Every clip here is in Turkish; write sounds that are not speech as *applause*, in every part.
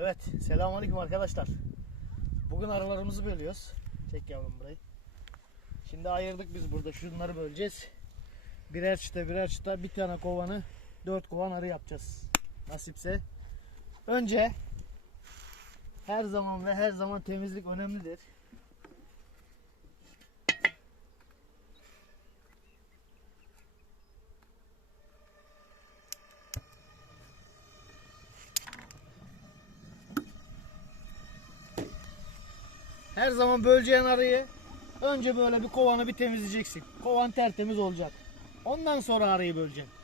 Evet, selamünaleyküm arkadaşlar. Bugün aralarımızı bölüyoruz. Çek yavrum burayı. Şimdi ayırdık biz burada şunları böleceğiz. Birer çıta birer çıta bir tane kovanı dört kovan arı yapacağız. Nasipse. Önce her zaman ve her zaman temizlik önemlidir. Her zaman böleceğin arıyı önce böyle bir kovanı bir temizleyeceksin. Kovan tertemiz olacak. Ondan sonra arıyı böleceksin.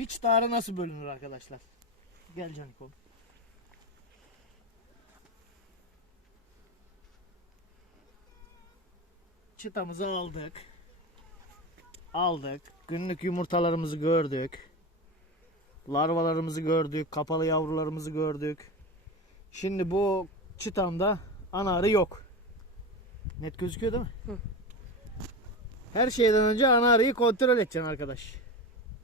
Bir çıtarı nasıl bölünür arkadaşlar? Gel Canikom. Çıtamızı aldık. Aldık. Günlük yumurtalarımızı gördük. Larvalarımızı gördük. Kapalı yavrularımızı gördük. Şimdi bu çıtamda ana arı yok. Net gözüküyor değil mi? Her şeyden önce ana arıyı kontrol edeceksin arkadaş.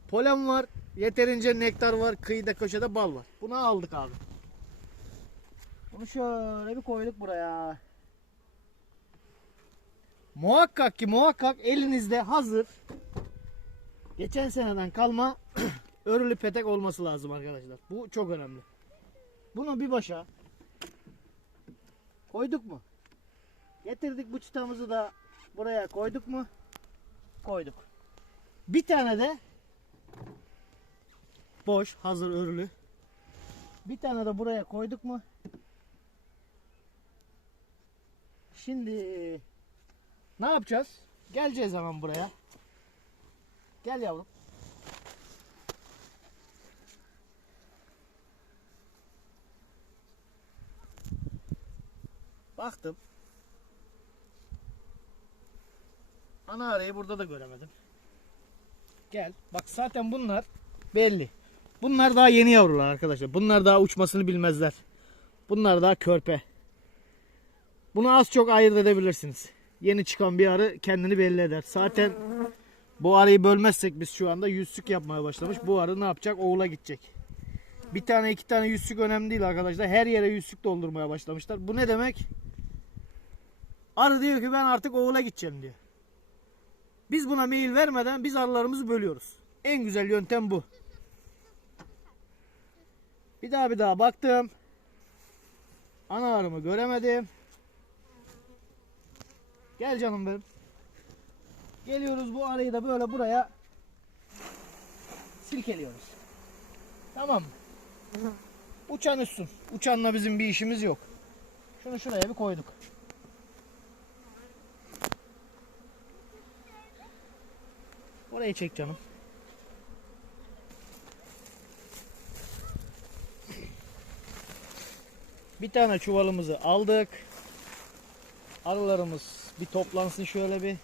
Polen var, yeterince nektar var, kıyıda köşede bal var. Bunu aldık abi. Bunu şöyle bir koyduk buraya. Muhakkak ki muhakkak elinizde hazır geçen seneden kalma *clears throat* örülü petek olması lazım arkadaşlar. Bu çok önemli. Bunu bir başa koyduk mu? Getirdik bu çıtamızı da buraya koyduk mu? Koyduk. Bir tane de boş hazır örülü. Bir tane de buraya koyduk mu? Şimdi ne yapacağız? Geleceğiz hemen buraya. Gel yavrum. Baktım. Ana arayı burada da göremedim. Gel. Bak zaten bunlar belli. Bunlar daha yeni yavrular arkadaşlar. Bunlar daha uçmasını bilmezler. Bunlar daha körpe. Bunu az çok ayırt edebilirsiniz. Yeni çıkan bir arı kendini belli eder. Zaten bu arıyı bölmezsek biz şu anda yüzsük yapmaya başlamış. Bu arı ne yapacak? Oğula gidecek. Bir tane iki tane yüzsük önemli değil arkadaşlar. Her yere yüzsük doldurmaya başlamışlar. Bu ne demek? Arı diyor ki ben artık oğula gideceğim diyor. Biz buna mail vermeden biz arılarımızı bölüyoruz. En güzel yöntem bu. Bir daha bir daha baktım. Ana arımı göremedim. Gel canım benim. Geliyoruz bu arayı da böyle buraya silkeliyoruz. Tamam mı? Uçan üstün. Uçanla bizim bir işimiz yok. Şunu şuraya bir koyduk. Oraya çek canım. Bir tane çuvalımızı aldık. Arılarımız bir toplansın şöyle bir.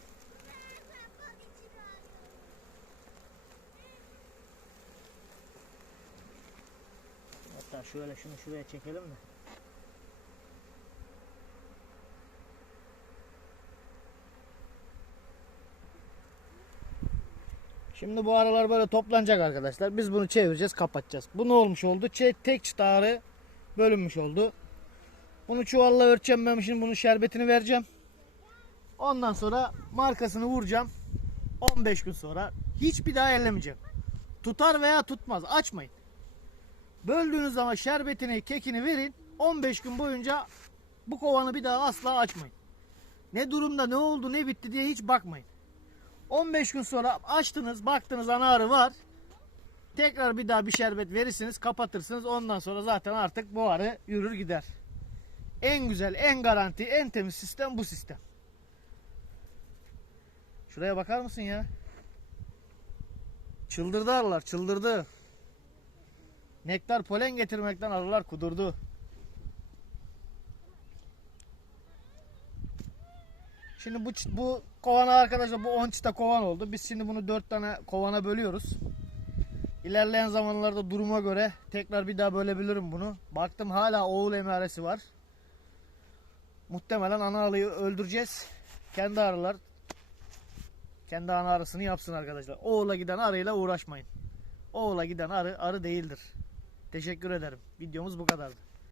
Hatta şöyle şunu şuraya çekelim mi? Şimdi bu aralar böyle toplanacak arkadaşlar. Biz bunu çevireceğiz, kapatacağız. Bu ne olmuş oldu? Tek çıta arı bölünmüş oldu. Bunu çuvalla örteceğim ben şimdi bunun şerbetini vereceğim. Ondan sonra markasını vuracağım. 15 gün sonra hiçbir daha ellemeyeceğim. Tutar veya tutmaz açmayın. Böldüğünüz zaman şerbetini, kekini verin. 15 gün boyunca bu kovanı bir daha asla açmayın. Ne durumda, ne oldu, ne bitti diye hiç bakmayın. 15 gün sonra açtınız, baktınız ana arı var. Tekrar bir daha bir şerbet verirsiniz, kapatırsınız. Ondan sonra zaten artık bu arı yürür gider. En güzel, en garanti, en temiz sistem bu sistem. Şuraya bakar mısın ya? Çıldırdı arılar, çıldırdı. Nektar polen getirmekten arılar kudurdu. Şimdi bu bu kovana arkadaşlar bu 10 çıta kovan oldu. Biz şimdi bunu 4 tane kovana bölüyoruz. İlerleyen zamanlarda duruma göre tekrar bir daha bölebilirim bunu. Baktım hala oğul emaresi var. Muhtemelen ana arıyı öldüreceğiz. Kendi arılar kendi ana arısını yapsın arkadaşlar. Oğula giden arıyla uğraşmayın. Oğula giden arı arı değildir. Teşekkür ederim. Videomuz bu kadardı.